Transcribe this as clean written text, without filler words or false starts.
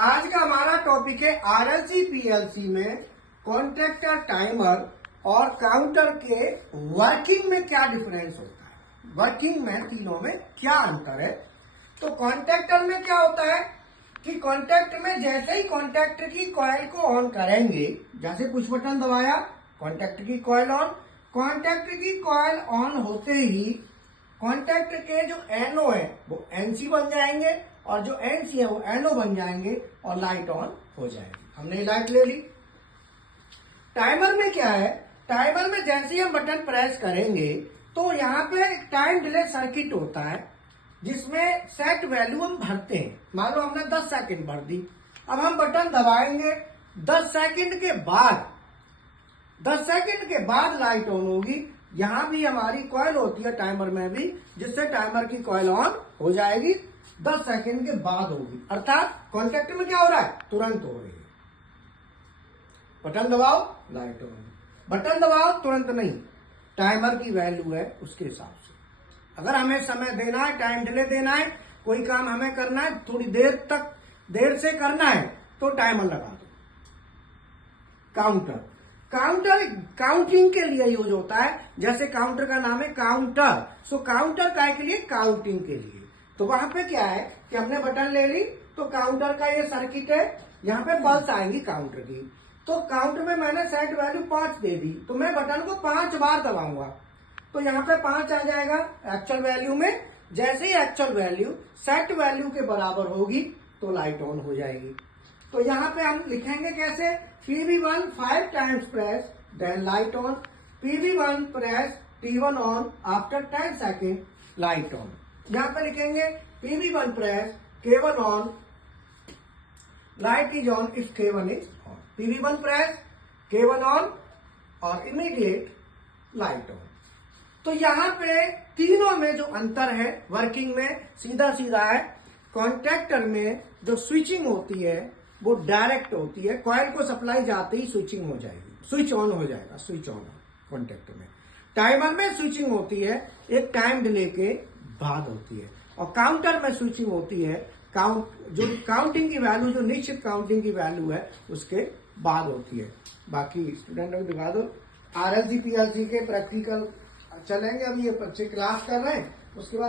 आज का हमारा टॉपिक है आरएलसी पीएलसी में कॉन्ट्रैक्टर टाइमर और काउंटर के वर्किंग में क्या डिफरेंस होता है, वर्किंग में तीनों में क्या अंतर है। तो कॉन्ट्रैक्टर में क्या होता है कि कॉन्टैक्ट में जैसे ही कॉन्टैक्टर की कॉइल को ऑन करेंगे, जैसे पुश बटन दबाया कॉन्टैक्ट की कॉइल ऑन, कॉन्टैक्ट की कॉइल ऑन होते ही कॉन्टैक्ट के जो एनओ है वो एनसी बन जाएंगे और जो एनसी है वो एनओ बन जाएंगे और लाइट ऑन हो जाएगी। हमने लाइट ले ली। टाइमर में क्या है, टाइमर में जैसे ही हम बटन प्रेस करेंगे तो यहाँ पे टाइम डिले सर्किट होता है जिसमें सेट वैल्यू हम भरते हैं। मान लो हमने 10 सेकंड भर दी, अब हम बटन दबाएंगे 10 सेकंड के बाद लाइट ऑन होगी। यहां भी हमारी कॉइल होती है टाइमर में भी, जिससे टाइमर की कॉइल ऑन हो जाएगी 10 सेकंड के बाद होगी। अर्थात कॉन्टैक्ट में क्या हो रहा है, तुरंत हो रही है। बटन दबाओ लाइट ऑन, बटन दबाओ तुरंत नहीं, टाइमर की वैल्यू है उसके हिसाब से। अगर हमें समय देना है, टाइम डिले देना है, कोई काम हमें करना है, थोड़ी देर से करना है तो टाइमर लगा दो। काउंटर काउंटिंग के लिए यूज होता है, जैसे काउंटर का नाम है काउंटर, सो काउंटर काय के लिए, काउंटिंग के लिए। तो वहां पे क्या है कि हमने बटन ले ली तो काउंटर का ये सर्किट है, यहाँ पे पल्स आएंगी काउंटर की। तो काउंटर में मैंने सेट वैल्यू 5 दे दी तो मैं बटन को 5 बार दबाऊंगा तो यहाँ पे 5 आ जाएगा एक्चुअल वैल्यू में। जैसे ही एक्चुअल वैल्यू सेट वैल्यू के बराबर होगी तो लाइट ऑन हो जाएगी। तो यहाँ पे हम लिखेंगे कैसे, PV1 5 times press then light on, PV1 press T1 on after 10 second light on. यहाँ पे लिखेंगे PV1 press K1 on light is on if K1 is on, PV1 press K1 on और इमीडिएट लाइट ऑन। तो यहाँ पे तीनों में जो अंतर है वर्किंग में सीधा सीधा है। कॉन्टैक्टर में जो स्विचिंग होती है वो डायरेक्ट होती है, कॉइल को सप्लाई जाते ही स्विचिंग हो जाएगी, स्विच ऑन हो जाएगा, स्विच ऑन कॉन्टैक्टर में। टाइमर में स्विचिंग होती है एक टाइम डिले के बाद होती है, और काउंटर में स्विचिंग होती है काउंटिंग की वैल्यू, जो निश्चित काउंटिंग की वैल्यू है उसके बाद होती है। बाकी स्टूडेंट को दिखा दो, आरएलसी पीएलसी के प्रैक्टिकल चलेंगे। अभी ये बच्चे क्लास कर रहे हैं, उसके बाद